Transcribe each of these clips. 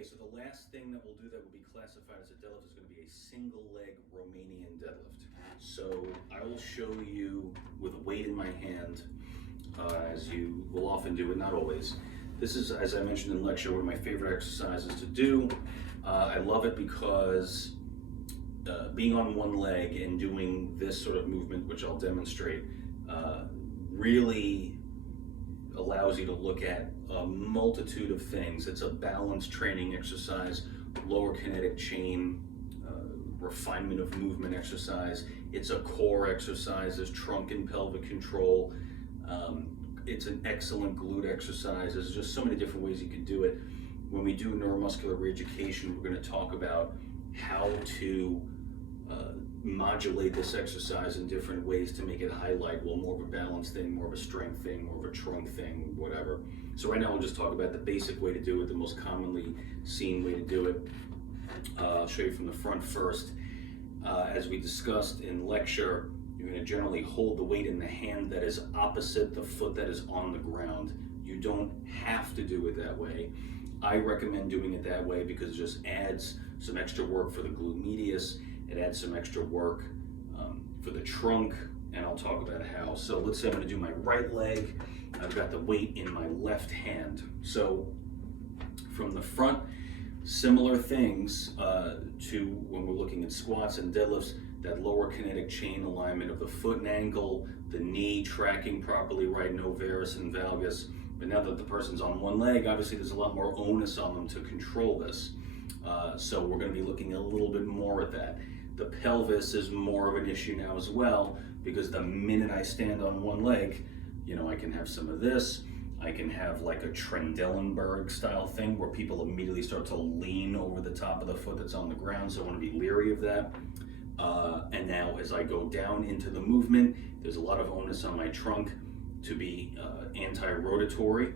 Okay, so the last thing that we'll do that will be classified as a deadlift is going to be a single leg Romanian deadlift. So I will show you with a weight in my hand, as you will often do, but not always. This is, as I mentioned in lecture, one of my favorite exercises to do. I love it because being on one leg and doing this sort of movement, which I'll demonstrate, really allows you to look at a multitude of things. It's a balance training exercise, lower kinetic chain, refinement of movement exercise. It's a core exercise, there's trunk and pelvic control. It's an excellent glute exercise. There's just so many different ways you can do it. When we do neuromuscular reeducation, we're going to talk about how to modulate this exercise in different ways to make it highlight, well, more of a balance thing, more of a strength thing, more of a trunk thing, whatever. So right now we'll just talk about the basic way to do it, the most commonly seen way to do it. I'll show you from the front first. As we discussed in lecture, you're going to generally hold the weight in the hand that is opposite the foot that is on the ground. You don't have to do it that way. I recommend doing it that way because it just adds some extra work for the glute medius. It adds some extra work for the trunk, and I'll talk about how. So let's say I'm going to do my right leg. I've got the weight in my left hand. So from the front, similar things to when we're looking at squats and deadlifts, that lower kinetic chain alignment of the foot and ankle, the knee tracking properly right, no varus and valgus. But now that the person's on one leg, obviously there's a lot more onus on them to control this. So we're going to be looking a little bit more at that. The pelvis is more of an issue now as well, because the minute I stand on one leg, you know, I can have some of this. I can have like a Trendelenburg style thing where people immediately start to lean over the top of the foot that's on the ground, so I want to be leery of that. And now as I go down into the movement, there's a lot of onus on my trunk to be anti-rotatory,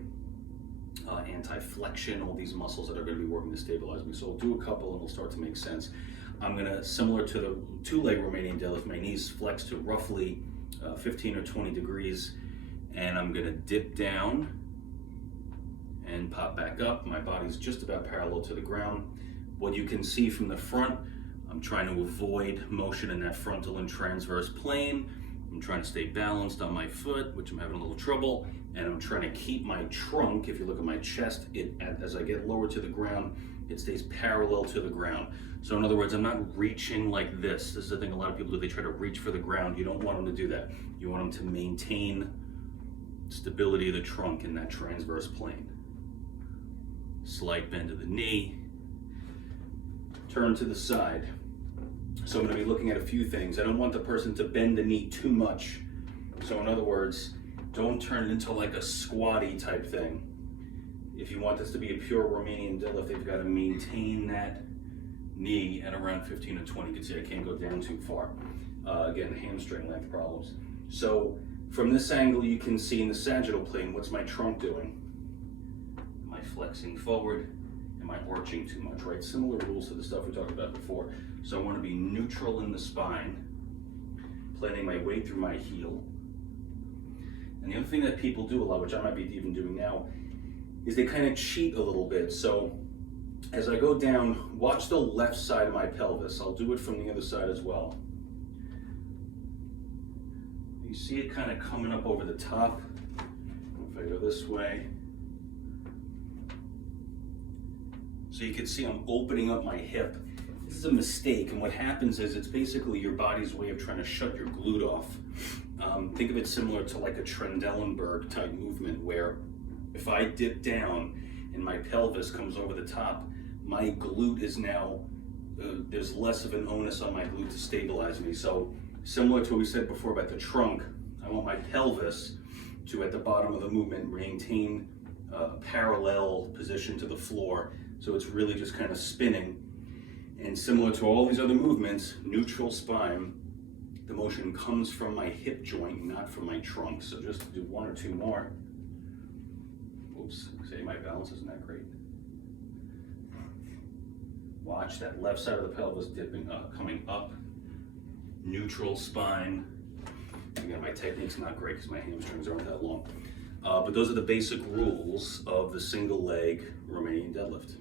anti-flexion, all these muscles that are going to be working to stabilize me. So I'll do a couple and it'll start to make sense. I'm going to, similar to the two-leg Romanian deadlift, my knees flex to roughly 15 or 20 degrees, and I'm going to dip down and pop back up. My body's just about parallel to the ground. What you can see from the front, I'm trying to avoid motion in that frontal and transverse plane. I'm trying to stay balanced on my foot, which I'm having a little trouble, and I'm trying to keep my trunk, if you look at my chest, as I get lower to the ground, it stays parallel to the ground. So in other words, I'm not reaching like this. This is the thing a lot of people do, they try to reach for the ground. You don't want them to do that. You want them to maintain stability of the trunk in that transverse plane. Slight bend of the knee, turn to the side. So I'm going to be looking at a few things. I don't want the person to bend the knee too much. So in other words, don't turn it into like a squatty type thing. If you want this to be a pure Romanian deadlift, they've got to maintain that knee at around 15 to 20. You can see I can't go down too far. Again, hamstring length problems. So from this angle, you can see in the sagittal plane, what's my trunk doing? Am I flexing forward? Am I arching too much, right? Similar rules to the stuff we talked about before. So I want to be neutral in the spine, planting my weight through my heel. And the other thing that people do a lot, which I might be even doing now, is they kind of cheat a little bit. So as I go down, watch the left side of my pelvis. I'll do it from the other side as well. You see it kind of coming up over the top. If I go this way. So you can see I'm opening up my hip. This is a mistake, and what happens is it's basically your body's way of trying to shut your glute off. Think of it similar to like a Trendelenburg type movement, where if I dip down and my pelvis comes over the top, my glute is now, there's less of an onus on my glute to stabilize me. So similar to what we said before about the trunk, I want my pelvis to, at the bottom of the movement, maintain a parallel position to the floor. So it's really just kind of spinning. And similar to all these other movements, neutral spine, the motion comes from my hip joint, not from my trunk. So just to do one or two more. Oops, say my balance isn't that great. Watch that left side of the pelvis dipping up, coming up. Neutral spine. Again, my technique's not great because my hamstrings aren't that long. But those are the basic rules of the single leg Romanian deadlift.